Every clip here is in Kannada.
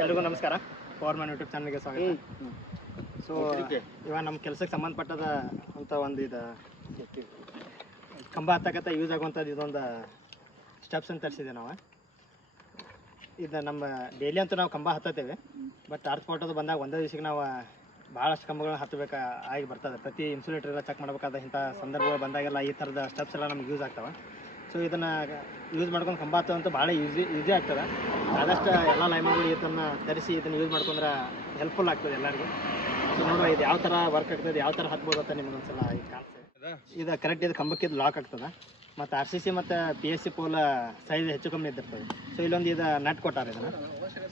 ಎಲ್ರಿಗೂ ನಮಸ್ಕಾರ. ಪವರ್ಮ್ಯಾನ್ ಯೂಟ್ಯೂಬ್ ಚಾನಲ್ಗೆ ಸ್ವಾಗತ. ಸೊ ಇವಾಗ ನಮ್ಮ ಕೆಲಸಕ್ಕೆ ಸಂಬಂಧಪಟ್ಟದ ಅಂತ ಒಂದು ಇದು ಕಂಬ ಹತ್ತಕತ್ತ ಯೂಸ್ ಆಗುವಂಥದ್ದು ಇದೊಂದು ಸ್ಟೆಪ್ಸ್ ಅಂತ ತರಿಸಿದೆ ನಾವು. ಇದು ನಮ್ಮ ಡೈಲಿ ಅಂತೂ ನಾವು ಕಂಬ ಹತ್ತತ್ತೇವೆ, ಬಟ್ ಅರ್ಥ ಕೊಟ್ಟೋದು ಬಂದಾಗ ಒಂದೇ ದಿವಸಕ್ಕೆ ನಾವು ಭಾಳಷ್ಟು ಕಂಬಗಳನ್ನ ಹತ್ತಬೇಕು ಆಗಿ ಬರ್ತದೆ. ಪ್ರತಿ ಇನ್ಸುಲೇಟರ್ ಎಲ್ಲ ಚೆಕ್ ಮಾಡಬೇಕಾದ ಇಂಥ ಸಂದರ್ಭಗಳು ಬಂದಾಗೆಲ್ಲ ಈ ಥರದ ಸ್ಟೆಪ್ಸ್ ಎಲ್ಲ ನಮ್ಗೆ ಯೂಸ್ ಆಗ್ತವೆ. ಸೊ ಇದನ್ನು ಯೂಸ್ ಮಾಡ್ಕೊಂಡು ಕಂಬ ಹತ್ತೋದಂತೂ ಭಾಳ ಈಸಿ ಆಗ್ತದೆ. ಆದಷ್ಟು ಎಲ್ಲ ಲೈನ್ಗಳು ಇದನ್ನು ತರಿಸಿ ಇದನ್ನು ಯೂಸ್ ಮಾಡ್ಕೊಂಡ್ರೆ ಹೆಲ್ಪ್ಫುಲ್ ಆಗ್ತದೆ ಎಲ್ಲರಿಗೂ. ಸೊ ನೋಡುವ ಇದು ಯಾವ ಥರ ವರ್ಕ್ ಆಗ್ತದೆ, ಯಾವ ಥರ ಹತ್ಬೋದು ಅಂತ ನಿಮ್ಗೆ ಒಂದ್ಸಲ ಈಗ ಕಾಣಿಸ್ತದೆ. ಇದು ಕರೆಕ್ಟ್ ಇದು ಕಂಬಕ್ಕೆ ಇದು ಲಾಕ್ ಆಗ್ತದೆ. ಮತ್ತು RCC ಮತ್ತು PSC ಪೋಲ್ ಸೈಜ್ ಹೆಚ್ಚು ಕಮ್ಮಿ ಇದ್ದಿರ್ತದೆ. ಸೊ ಇಲ್ಲೊಂದು ಇದು ನಟ್ ಕೊಟ್ಟಾರ ಇದನ್ನು.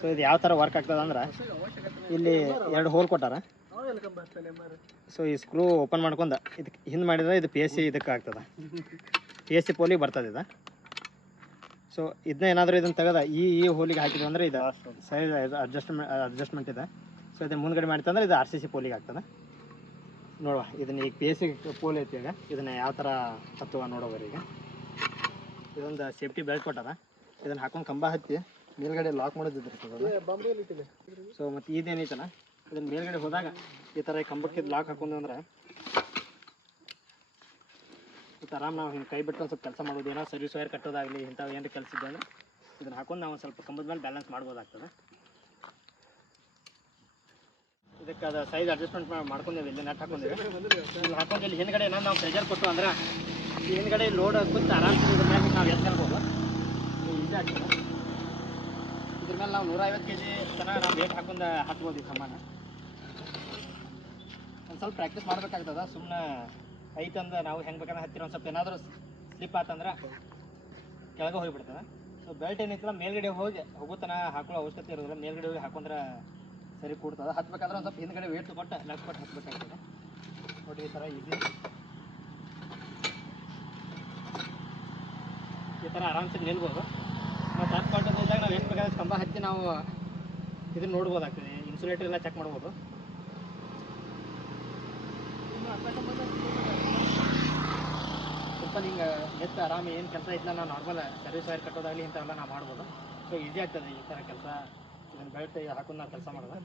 ಸೊ ಇದು ಯಾವ ಥರ ವರ್ಕ್ ಆಗ್ತದೆ ಅಂದ್ರೆ ಇಲ್ಲಿ 2 ಹೋಲ್ ಕೊಟ್ಟಾರ. ಸೊ ಈ ಸ್ಕ್ರೂ ಓಪನ್ ಮಾಡ್ಕೊಂಡು ಇದಕ್ಕೆ ಹಿಂದೆ ಮಾಡಿದರೆ ಇದು PSC ಇದಕ್ಕೆ ಆಗ್ತದೆ, PSC ಪೋಲಿಗೆ ಬರ್ತದೆ ಇದು. ಸೊ ಇದನ್ನ ಏನಾದರೂ ಇದನ್ನು ತೆಗೆದ ಈ ಹೋಲಿಗೆ ಹಾಕಿದ್ವಿ ಅಂದರೆ ಇದು ಸೈಜ್ ಅಡ್ಜಸ್ಟ್ಮೆಂಟ್ ಇದೆ. ಸೊ ಇದನ್ನು ಮುಂದ್ಗಡೆ ಮಾಡಿತ್ತಂದ್ರೆ ಇದು RCC ಪೋಲಿಗೆ ಆಗ್ತದೆ. ನೋಡುವ ಇದನ್ನ ಈಗ PSC ಪೋಲ್ ಐತಿ. ಈಗ ಇದನ್ನು ಯಾವ ಥರ ಹತ್ತುವ ನೋಡೋವರಿಗೆ ಇದೊಂದು ಸೇಫ್ಟಿ ಬೆಲ್ಟ್ ಕೊಟ್ಟಾರ. ಇದನ್ನು ಹಾಕೊಂಡು ಕಂಬ ಹತ್ತಿ ಮೇಲ್ಗಡೆ ಲಾಕ್ ಮಾಡೋದಿರ್ತದೆ. ಸೊ ಮತ್ತು ಇದೇನೈತಲ್ಲ ಇದನ್ನು ಮೇಲ್ಗಡೆ ಹೋದಾಗ ಈ ಥರ ಕಂಬಕ್ಕೆ ಲಾಕ್ ಹಾಕೊಂಡು ಅಂದ್ರೆ ಮತ್ತು ಆರಾಮ್ ನಾವು ಹಿಂಗೆ ಕೈ ಬಿಟ್ಟು ಒಂದು ಸ್ವಲ್ಪ ಕೆಲಸ ಮಾಡೋದು, ಏನೋ ಸರ್ವಿಸ್ ವೈರ್ ಕಟ್ಟೋದಾಗಲಿ ಇಂಥವು ಏನಾರು ಕೆಲಸ ಇದ್ದೆ ಅಂದರೆ ಇದನ್ನು ಹಾಕೊಂಡು ನಾವು ಸ್ವಲ್ಪ ಕಂಬದ ಮೇಲೆ ಬ್ಯಾಲೆನ್ಸ್ ಮಾಡ್ಬೋದಾಗ್ತದೆ. ಇದಕ್ಕೆ ಅದು ಸೈಜ್ ಅಡ್ಜಸ್ಟ್ಮೆಂಟ್ ಮಾಡ್ಕೊಂಡೇವೆ. ಇಲ್ಲಿ ನಟ್ ಹಾಕೊಂಡಿವಿ. ಇಲ್ಲಿ ಹಾಕೊಂಡು ಇಲ್ಲಿ ಹಿಂದ್ಗಡೆ ಏನಾದ್ರು ನಾವು ಪ್ರೆಷರ್ ಕೊಟ್ಟು ಅಂದ್ರೆ ಈ ಹಿಂದ್ಗಡೆ ಲೋಡ್ ಕೂತು ಆರಾಮ್ಸೆ ಇದ್ರ ಮೇಲೆ ನಾವು ಎತ್ಕೊಳ್ಬೋದು, ಈಸಿ ಆಗ್ತದೆ. ಇದ್ರ ಮೇಲೆ ನಾವು 150 kg ತನಕ ನಾವು ವೇಟ್ ಹಾಕೊಂಡು ಹತ್ಬೋದು ಈ ಕಂಬನ. ಒಂದು ಸ್ವಲ್ಪ ಪ್ರಾಕ್ಟೀಸ್ ಮಾಡ್ಬೇಕಾಗ್ತದೆ. ಸುಮ್ಮನೆ ಐತಂದ್ರೆ ನಾವು ಹೆಂಗೆ ಬೇಕಾದ್ರೆ ಹತ್ತಿರ ಒಂದು ಸ್ವಲ್ಪ ಏನಾದರೂ ಸ್ಲಿಪ್ ಆತಂದ್ರೆ ಕೆಳಗೆ ಹೋಗಿಬಿಡ್ತದೆ. ಸೊ ಬೆಲ್ಟ್ ಏನೈತಲ್ಲ ಮೇಲ್ಗಡೆ ಹೋಗೋತನ ಹಾಕೊಳ್ಳೋ ಅವಶ್ಯಕತೆ ಇರೋದಿಲ್ಲ. ಮೇಲ್ಗಡೆ ಹೋಗಿ ಹಾಕೊಂಡ್ರೆ ಸರಿ ಕೂಡ್ತದೆ. ಹತ್ಬೇಕಾದ್ರೆ ಒಂದು ಸ್ವಲ್ಪ ಹಿಂದ್ಗಡೆ ವೇಟ್ ಕೊಟ್ಟು ಲೆಫ್ಟ್ ಕೊಟ್ಟು ಹತ್ಬೇಕಾಗ್ತದೆ. ನೋಡಿ ಈ ಥರ ಈಸಿ, ಈ ಥರ ಆರಾಮ್ಸೆ ನಿಲ್ಬೋದು. ಮತ್ತು ಹತ್ಕೊಟ್ಟಿದ್ದಾಗ ನಾವು ಎಷ್ಟು ಬೇಕಾದ್ರೆ ಕಂಬ ಹತ್ತಿ ನಾವು ಇದನ್ನು ನೋಡ್ಬೋದಾಗ್ತದೆ. ಇನ್ಸುಲೇಟರ್ ಎಲ್ಲ ಚೆಕ್ ಮಾಡ್ಬೋದು. ಸಿಂಪಲ್ ಹಿಂಗೆ ಎತ್ತು ಆರಾಮ ಏನು ಕೆಲಸ ಇತ್ತಲ್ಲ ನಾವು ನಾರ್ಮಲ್ ಸರ್ವಿಸ್ ವೈರ್ ಕಟ್ಟೋದಾಗಲಿ ಇಂಥವೆಲ್ಲ ನಾವು ಮಾಡ್ಬೋದು. ಸೊ ಈಸಿ ಆಗ್ತದೆ ಈ ಥರ ಕೆಲಸ. ಇದನ್ನು ಬೆಲ್ಟ್ ಹಾಕೊಂಡು ನಾವು ಕೆಲಸ ಮಾಡೋದು.